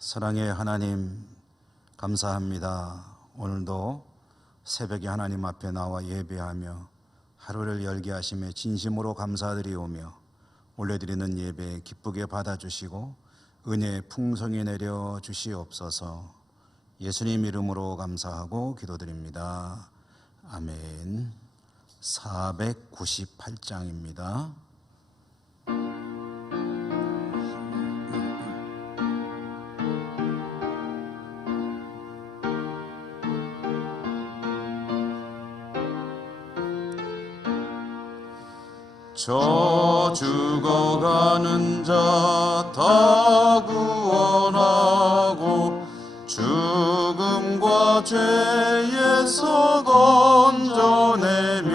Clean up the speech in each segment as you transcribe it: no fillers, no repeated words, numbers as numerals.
사랑의 하나님, 감사합니다. 오늘도 새벽에 하나님 앞에 나와 예배하며 하루를 열게 하심에 진심으로 감사드리오며 올려드리는 예배 기쁘게 받아주시고 은혜의 풍성이 내려 주시옵소서. 예수님 이름으로 감사하고 기도드립니다. 아멘. 498장입니다. 저 죽어가는 자 다 구원하고 죽음과 죄에서 건져내며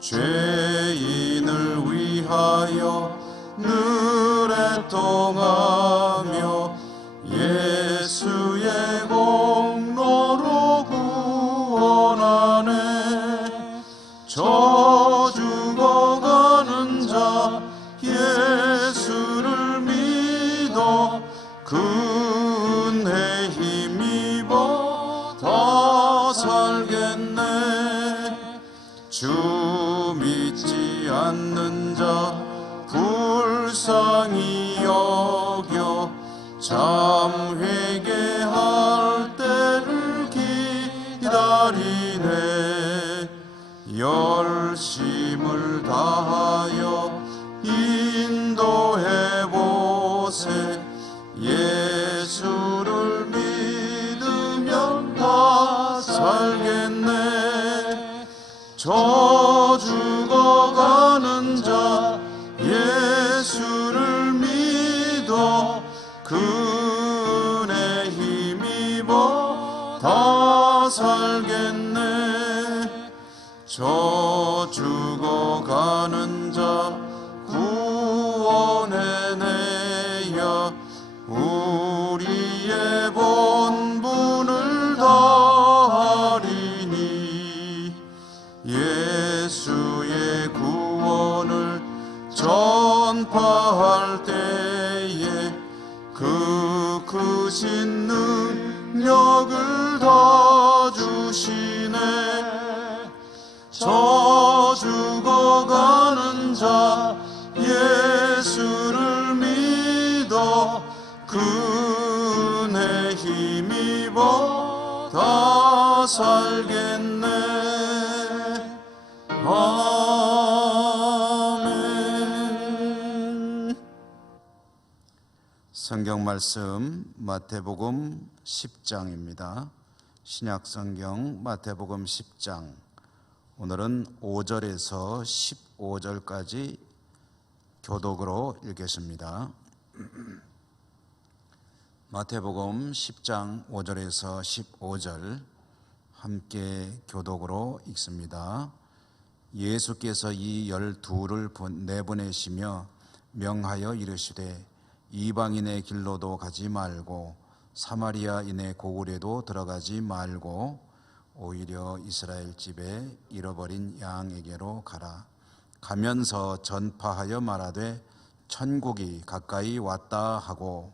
죄인을 위하여 늘 애통하며 예수의 공로로 구원하네. 저 죽어가는 자 예수를 믿어 그 은혜 힘입어 다 살겠네. 주 믿지 않는 자 불쌍히 여겨 참 회개할 때를 기다리네. 열심을 다하여 인도해보세. 예수를 믿으면 다 살겠네. 저 죽어가는 자 예수를 믿어 그 은혜 힘입어 다 살겠네. 저 죽어가는 자 구원해내야 우리의 본분을 다하리니. 예수의 구원을 전파할 때에 그 크신 능력을 다 주시네. 저 죽어가는 자 예수를 믿어 그 은혜 힘입어 다 살겠네. 아멘. 성경 말씀 마태복음 10장입니다. 신약 성경 마태복음 10장, 오늘은 5절에서 15절까지 교독으로 읽겠습니다. 마태복음 10장 5절에서 15절 함께 교독으로 읽습니다. 예수께서 이 12를 내보내시며 명하여 이르시되 이방인의 길로도 가지 말고 사마리아인의 고을에도 들어가지 말고 오히려 이스라엘 집에 잃어버린 양에게로 가라. 가면서 전파하여 말하되 천국이 가까이 왔다 하고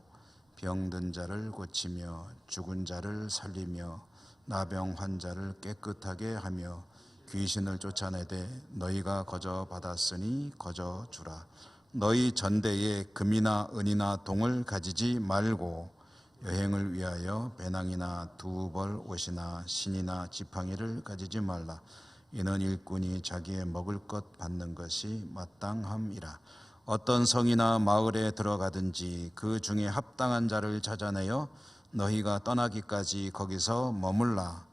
병든 자를 고치며 죽은 자를 살리며 나병 환자를 깨끗하게 하며 귀신을 쫓아내되 너희가 거저 받았으니 거저 주라. 너희 전대에 금이나 은이나 동을 가지지 말고 여행을 위하여 배낭이나 두벌 옷이나 신이나 지팡이를 가지지 말라. 이는 일꾼이 자기의 먹을 것 받는 것이 마땅함이라. 어떤 성이나 마을에 들어가든지 그 중에 합당한 자를 찾아내어 너희가 떠나기까지 거기서 머물라.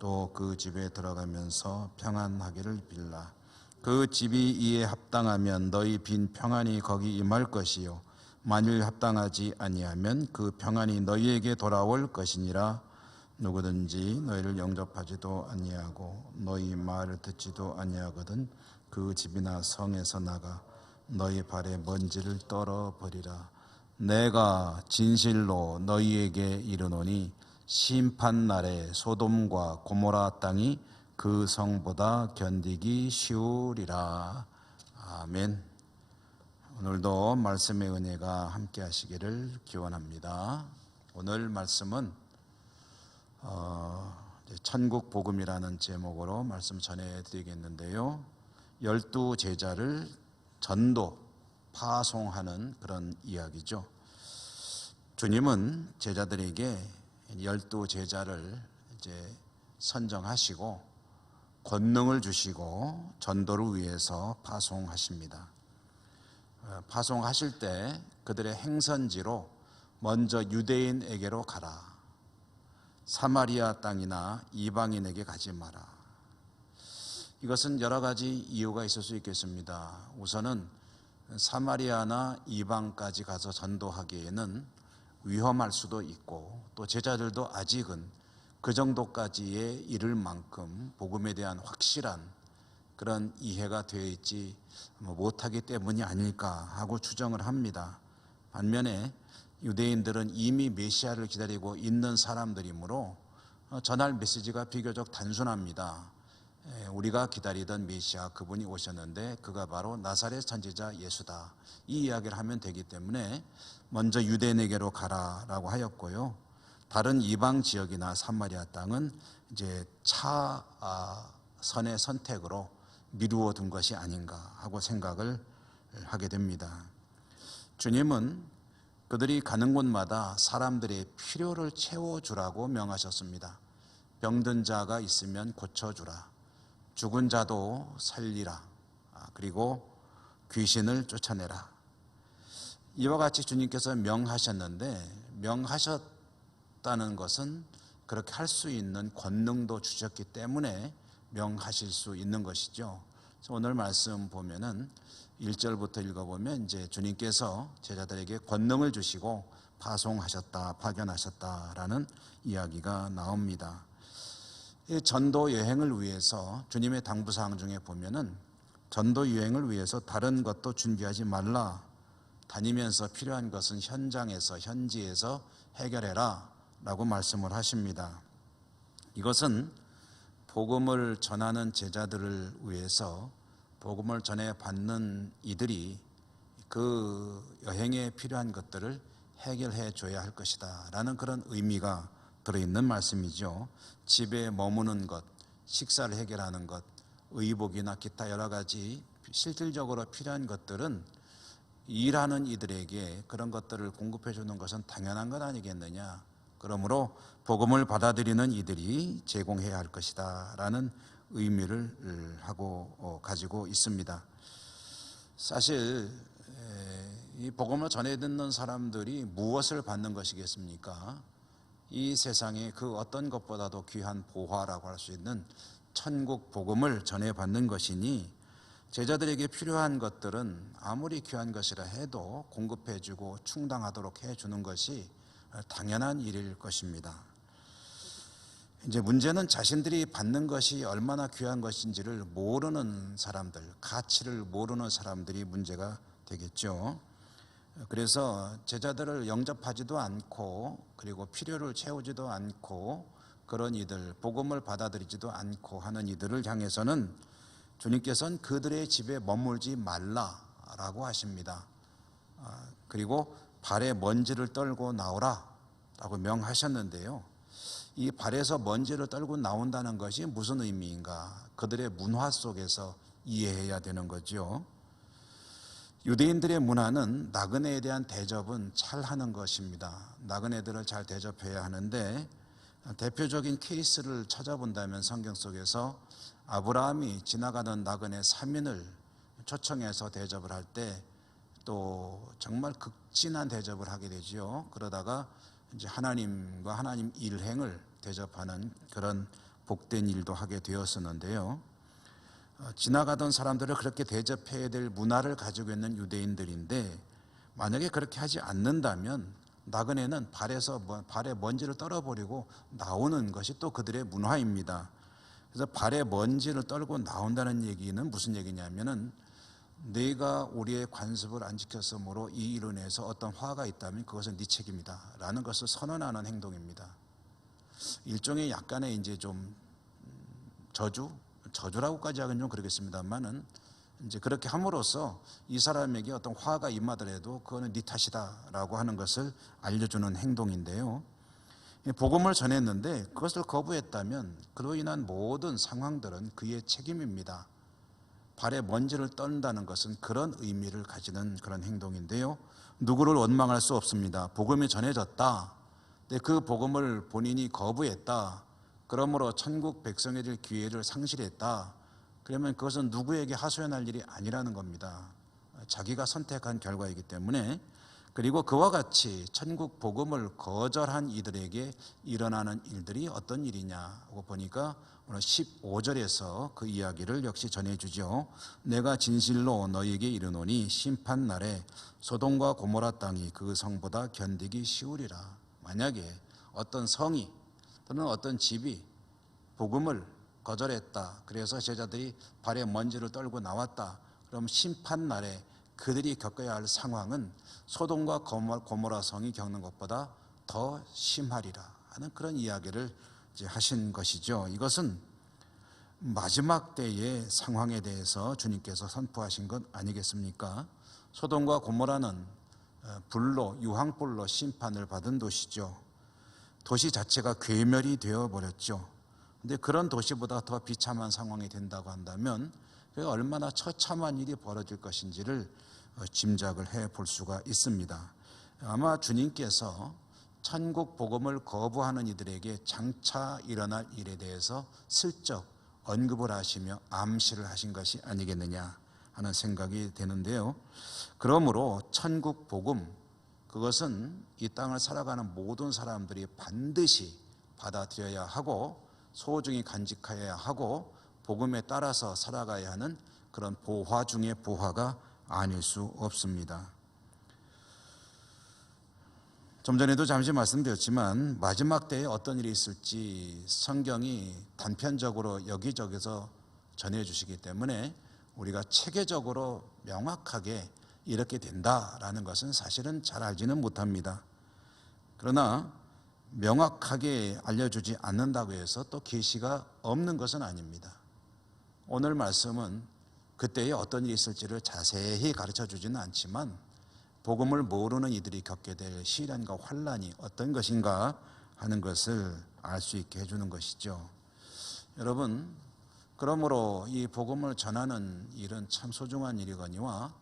또 그 집에 들어가면서 평안하기를 빌라. 그 집이 이에 합당하면 너희 빈 평안이 거기 임할 것이요 만일 합당하지 아니하면 그 평안이 너희에게 돌아올 것이니라. 누구든지 너희를 영접하지도 아니하고 너희 말을 듣지도 아니하거든 그 집이나 성에서 나가 너희 발에 먼지를 떨어버리라. 내가 진실로 너희에게 이르노니 심판날에 소돔과 고모라 땅이 그 성보다 견디기 쉬우리라. 아멘. 오늘도 말씀의 은혜가 함께 하시기를 기원합니다. 오늘 말씀은 천국 복음이라는 제목으로 말씀 전해드리겠는데요. 12 제자를 전도, 파송하는 그런 이야기죠. 주님은 제자들에게 12 제자를 이제 선정하시고 권능을 주시고 전도를 위해서 파송하십니다. 파송하실 때 그들의 행선지로 먼저 유대인에게로 가라. 사마리아 땅이나 이방인에게 가지 마라. 이것은 여러 가지 이유가 있을 수 있겠습니다. 우선은 사마리아나 이방까지 가서 전도하기에는 위험할 수도 있고, 또 제자들도 아직은 그 정도까지에 이를 만큼 복음에 대한 확실한 그런 이해가 되어 있지 못하기 때문이 아닐까 하고 추정을 합니다. 반면에 유대인들은 이미 메시아를 기다리고 있는 사람들이므로 전할 메시지가 비교적 단순합니다. 우리가 기다리던 메시아, 그분이 오셨는데 그가 바로 나사렛 선지자 예수다, 이 이야기를 하면 되기 때문에 먼저 유대인에게로 가라라고 하였고요. 다른 이방 지역이나 사마리아 땅은 이제 차선의 선택으로 미루어 둔 것이 아닌가 하고 생각을 하게 됩니다. 주님은 그들이 가는 곳마다 사람들의 필요를 채워주라고 명하셨습니다. 병든 자가 있으면 고쳐주라. 죽은 자도 살리라. 그리고 귀신을 쫓아내라. 이와 같이 주님께서 명하셨는데, 명하셨다는 것은 그렇게 할 수 있는 권능도 주셨기 때문에 명하실 수 있는 것이죠. 오늘 말씀 보면은 1절부터 읽어보면 이제 주님께서 제자들에게 권능을 주시고 파송하셨다, 파견하셨다라는 이야기가 나옵니다. 이 전도 여행을 위해서 주님의 당부사항 중에 보면은 전도 여행을 위해서 다른 것도 준비하지 말라. 다니면서 필요한 것은 현장에서, 현지에서 해결해라 라고 말씀을 하십니다. 이것은 복음을 전하는 제자들을 위해서 복음을 전해받는 이들이 그 여행에 필요한 것들을 해결해 줘야 할 것이다 라는 그런 의미가 들어있는 말씀이죠. 집에 머무는 것, 식사를 해결하는 것, 의복이나 기타 여러 가지 실질적으로 필요한 것들은 일하는 이들에게 그런 것들을 공급해 주는 것은 당연한 것 아니겠느냐. 그러므로 복음을 받아들이는 이들이 제공해야 할 것이다 라는 의미를 가지고 있습니다. 사실 이 복음을 전해 듣는 사람들이 무엇을 받는 것이겠습니까? 이 세상에 그 어떤 것보다도 귀한 보화라고 할 수 있는 천국 복음을 전해 받는 것이니, 제자들에게 필요한 것들은 아무리 귀한 것이라 해도 공급해 주고 충당하도록 해 주는 것이 당연한 일일 것입니다. 이제 문제는 자신들이 받는 것이 얼마나 귀한 것인지를 모르는 사람들, 가치를 모르는 사람들이 문제가 되겠죠. 그래서 제자들을 영접하지도 않고, 그리고 필요를 채우지도 않고, 그런 이들, 복음을 받아들이지도 않고 하는 이들을 향해서는 주님께서는 그들의 집에 머물지 말라라고 하십니다. 그리고 발에 먼지를 떨고 나오라 라고 명하셨는데요. 이 발에서 먼지를 떨고 나온다는 것이 무슨 의미인가? 그들의 문화 속에서 이해해야 되는 거죠. 유대인들의 문화는 나그네에 대한 대접은 잘 하는 것입니다. 나그네들을 잘 대접해야 하는데, 대표적인 케이스를 찾아본다면 성경 속에서 아브라함이 지나가던 나그네 3인을 초청해서 대접을 할 때 또 정말 극진한 대접을 하게 되지요. 그러다가 이제 하나님과 하나님 일행을 대접하는 그런 복된 일도 하게 되었었는데요. 지나가던 사람들을 그렇게 대접해야 될 문화를 가지고 있는 유대인들인데, 만약에 그렇게 하지 않는다면 나그네는 발에 먼지를 떨어버리고 나오는 것이 또 그들의 문화입니다. 그래서 발에 먼지를 떨고 나온다는 얘기는 무슨 얘기냐면은, 내가 우리의 관습을 안 지켰으므로 이 일로 인해서 어떤 화가 있다면 그것은 네 책임이다 라는 것을 선언하는 행동입니다. 일종의 약간의 이제 좀 저주라고까지 하긴 좀 그러겠습니다만은 이제 그렇게 함으로써 이 사람에게 어떤 화가 임하더라도 그거는 네 탓이다라고 하는 것을 알려주는 행동인데요. 복음을 전했는데 그것을 거부했다면 그로 인한 모든 상황들은 그의 책임입니다. 발에 먼지를 떤다는 것은 그런 의미를 가지는 그런 행동인데요. 누구를 원망할 수 없습니다. 복음이 전해졌다. 근데 그 복음을 본인이 거부했다. 그러므로 천국 백성이 될 기회를 상실했다. 그러면 그것은 누구에게 하소연할 일이 아니라는 겁니다. 자기가 선택한 결과이기 때문에. 그리고 그와 같이 천국 복음을 거절한 이들에게 일어나는 일들이 어떤 일이냐고 보니까 오늘 15절에서 그 이야기를 역시 전해주죠. 내가 진실로 너희에게 이르노니 심판날에 소돔과 고모라 땅이 그 성보다 견디기 쉬우리라. 만약에 어떤 성이 또는 어떤 집이 복음을 거절했다. 그래서 제자들이 발에 먼지를 떨고 나왔다. 그럼 심판날에 그들이 겪어야 할 상황은 소돔과 고모라 성이 겪는 것보다 더 심하리라 하는 그런 이야기를 이제 하신 것이죠. 이것은 마지막 때의 상황에 대해서 주님께서 선포하신 것 아니겠습니까? 소돔과 고모라는 불로 유황불로 심판을 받은 도시죠. 도시 자체가 괴멸이 되어 버렸죠. 근데 그런 도시보다 더 비참한 상황이 된다고 한다면 얼마나 처참한 일이 벌어질 것인지를 짐작을 해 볼 수가 있습니다. 아마 주님께서 천국 복음을 거부하는 이들에게 장차 일어날 일에 대해서 슬쩍 언급을 하시며 암시를 하신 것이 아니겠느냐 하는 생각이 되는데요. 그러므로 천국 복음, 그것은 이 땅을 살아가는 모든 사람들이 반드시 받아들여야 하고 소중히 간직하여야 하고 복음에 따라서 살아가야 하는 그런 보화 중의 보화가 아닐 수 없습니다. 좀 전에도 잠시 말씀드렸지만 마지막 때에 어떤 일이 있을지 성경이 단편적으로 여기저기서 전해주시기 때문에 우리가 체계적으로 명확하게 이렇게 된다라는 것은 사실은 잘 알지는 못합니다. 그러나 명확하게 알려주지 않는다고 해서 또 계시가 없는 것은 아닙니다. 오늘 말씀은 그때에 어떤 일이 있을지를 자세히 가르쳐 주지는 않지만 복음을 모르는 이들이 겪게 될 시련과 환난이 어떤 것인가 하는 것을 알 수 있게 해주는 것이죠. 여러분, 그러므로 이 복음을 전하는 일은 참 소중한 일이거니와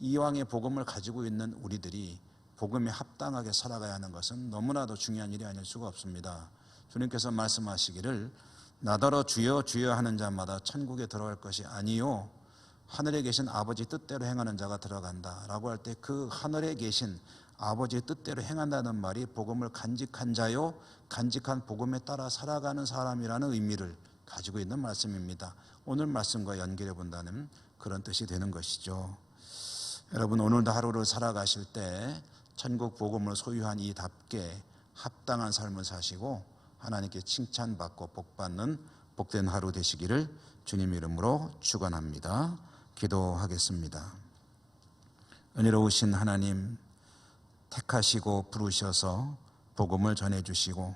이왕의 복음을 가지고 있는 우리들이 복음에 합당하게 살아가야 하는 것은 너무나도 중요한 일이 아닐 수가 없습니다. 주님께서 말씀하시기를 나더러 주여 주여 하는 자마다 천국에 들어갈 것이 아니요 하늘에 계신 아버지 뜻대로 행하는 자가 들어간다 라고 할 때 그 하늘에 계신 아버지의 뜻대로 행한다는 말이 복음을 간직한 자요, 간직한 복음에 따라 살아가는 사람이라는 의미를 가지고 있는 말씀입니다. 오늘 말씀과 연결해 본다는 그런 뜻이 되는 것이죠. 여러분, 오늘도 하루를 살아가실 때 천국 복음을 소유한 이답게 합당한 삶을 사시고 하나님께 칭찬받고 복받는 복된 하루 되시기를 주님 이름으로 축원합니다. 기도하겠습니다. 은혜로우신 하나님, 택하시고 부르셔서 복음을 전해주시고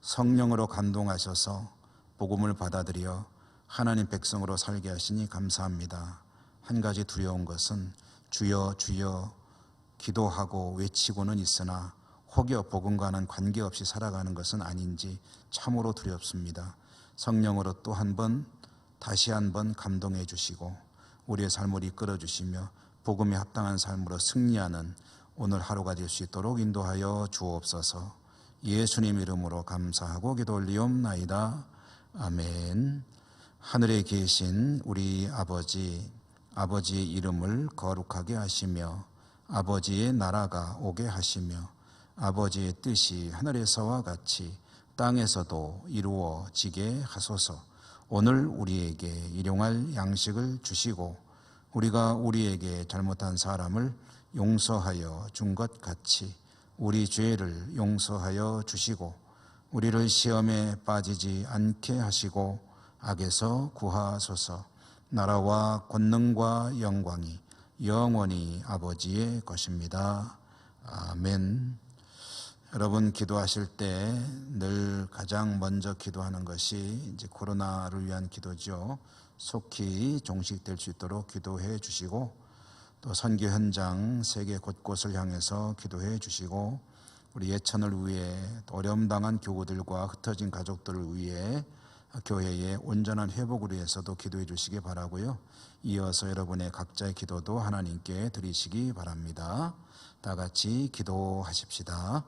성령으로 감동하셔서 복음을 받아들여 하나님 백성으로 살게 하시니 감사합니다. 한 가지 두려운 것은 주여 주여 기도하고 외치고는 있으나 혹여 복음과는 관계없이 살아가는 것은 아닌지 참으로 두렵습니다. 성령으로 또 한 번 다시 한 번 감동해 주시고 우리의 삶을 이끌어 주시며 복음에 합당한 삶으로 승리하는 오늘 하루가 될 수 있도록 인도하여 주옵소서. 예수님 이름으로 감사하고 기도 올리옵나이다. 아멘. 하늘에 계신 우리 아버지, 아버지의 이름을 거룩하게 하시며 아버지의 나라가 오게 하시며 아버지의 뜻이 하늘에서와 같이 땅에서도 이루어지게 하소서. 오늘 우리에게 일용할 양식을 주시고 우리가 우리에게 잘못한 사람을 용서하여 준 것 같이 우리 죄를 용서하여 주시고 우리를 시험에 빠지지 않게 하시고 악에서 구하소서. 나라와 권능과 영광이 영원히 아버지의 것입니다. 아멘. 여러분, 기도하실 때 늘 가장 먼저 기도하는 것이 이제 코로나를 위한 기도죠. 속히 종식될 수 있도록 기도해 주시고, 또 선교 현장 세계 곳곳을 향해서 기도해 주시고, 우리 예천을 위해 또 어려움 당한 교우들과 흩어진 가족들을 위해 교회의 온전한 회복을 위해서도 기도해 주시기 바라고요. 이어서 여러분의 각자의 기도도 하나님께 드리시기 바랍니다. 다 같이 기도하십시다.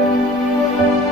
주옵소서.